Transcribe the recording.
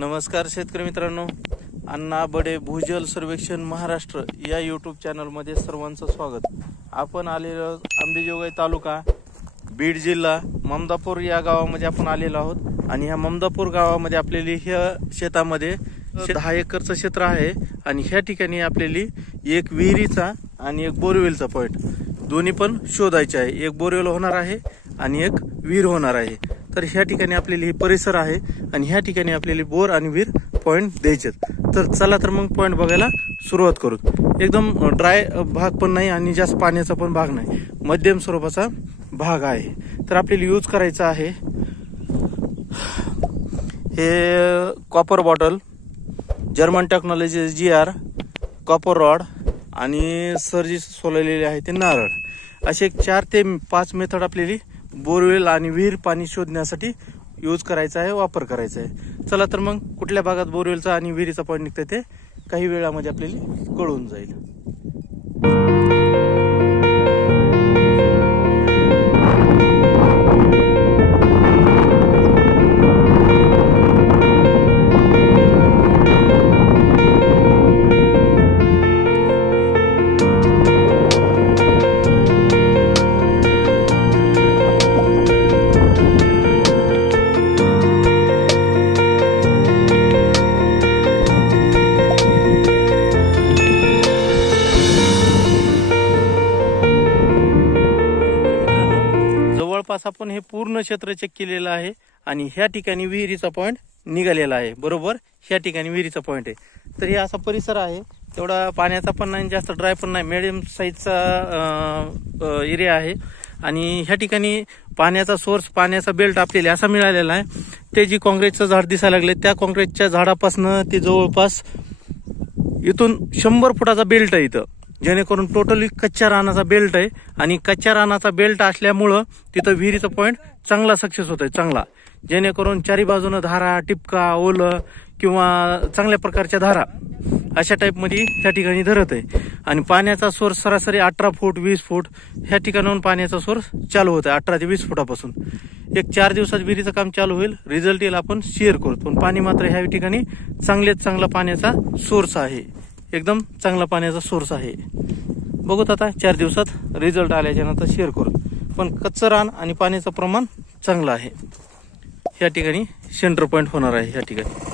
नमस्कार शेतकरी मित्रांनो, अण्णा बडे भूजल सर्वेक्षण महाराष्ट्र या यूट्यूब चॅनलमध्ये सर्वांचं स्वागत। आपण आलेलो अंबेजोगाई तालुका बीड जिल्हा ममदापूर या गावामध्ये आपण आलेलो आहोत आणि ह्या ममदापूर गावामध्ये आपल्याली ह्या शेतामध्ये 10 एकरचं क्षेत्र आहे आणि ह्या ठिकाणी आपल्याली एक विहिरीचा आणि एक बोरवेलचा पॉइंट दोन्ही पण शोधायचे आहे। एक बोरवेल होणार आहे आणि एक विहीर होणार आहे। तर ह्या ठिकाणी आपल्याला हे परिसर आहे आणि ह्या ठिकाणी आपल्याला बोर आणि विहीर पॉइंट द्यायचे। तर चला तर मग पॉइंट बघायला सुरुवात करू। एकदम ड्राय भाग पण नाही आणि जास्त पाण्याचा पण भाग नाही, मध्यम स्वरूपाचा भाग आहे। तर आपल्याला यूज करायचा आहे हे copper bottle, German technology GR, copper rod आणि सरजी सोललेले आहे ते नारळ, असे 4 ते 5 मेथड आपल्याला बोरवेल आणि विहीर पाणी शोधण्यासाठी यूज करायचा आहे, वापर करायचा आहे। चला तर मग कुठल्या भागात बोरवेलचा आणि विहिरीचा पॉइंट निघते ते काही वेळामध्ये आपल्याला कळून जाईल। जवळपास आपण हे पूर्ण क्षेत्र चेक केलेलं आहे आणि ह्या ठिकाणी विहिरीचा पॉइंट निघालेला आहे। बरोबर ह्या ठिकाणी विहिरीचा पॉइंट आहे। तर हे असा परिसर आहे, तेवढा पाण्याचा पण नाही, जास्त ड्राय पण नाही, मिडियम साईजचा एरिया आहे आणि ह्या ठिकाणी पाण्याचा सोर्स, पाण्याचा बेल्ट आपल्याला असा मिळालेला आहे। ते जी काँक्रीटचं झाड दिसायला लागले त्या काँक्रीटच्या झाडापासून ते जवळपास इथून 100 फुटाचा बेल्ट आहे इथं, जेणेकरून टोटली कच्च्या रानाचा बेल्ट आहे आणि कच्च्या रानाचा बेल्ट असल्यामुळं तिथं विहिरीचा पॉइंट चांगला सक्सेस होतोय, चांगला, जेणेकरून चारी बाजूनं धारा, टिपका, ओलं किंवा चांगल्या प्रकारच्या धारा अशा टाईपमध्ये ह्या ठिकाणी धरत आहे। आणि पाण्याचा सोर्स सरासरी 18 फूट 20 फूट ह्या ठिकाणाहून पाण्याचा सोर्स चालू होत आहे, 18 ते 20 फुटापासून। एक 4 दिवसात विहिरीचं काम चालू होईल, रिझल्ट येईल, आपण शेअर करू। पण पाणी मात्र ह्या ठिकाणी चांगला पाण्याचा सोर्स आहे, एकदम चांगला पाण्याचा सोर्स आहे। बघूत आता 4 दिवसात रिझल्ट आल्याच्या नंतर शेअर करू। पण कच्चं रान आणि पाण्याचं प्रमाण चांगलं आहे। ह्या ठिकाणी सेंटर पॉइंट होणार आहे ह्या ठिकाणी।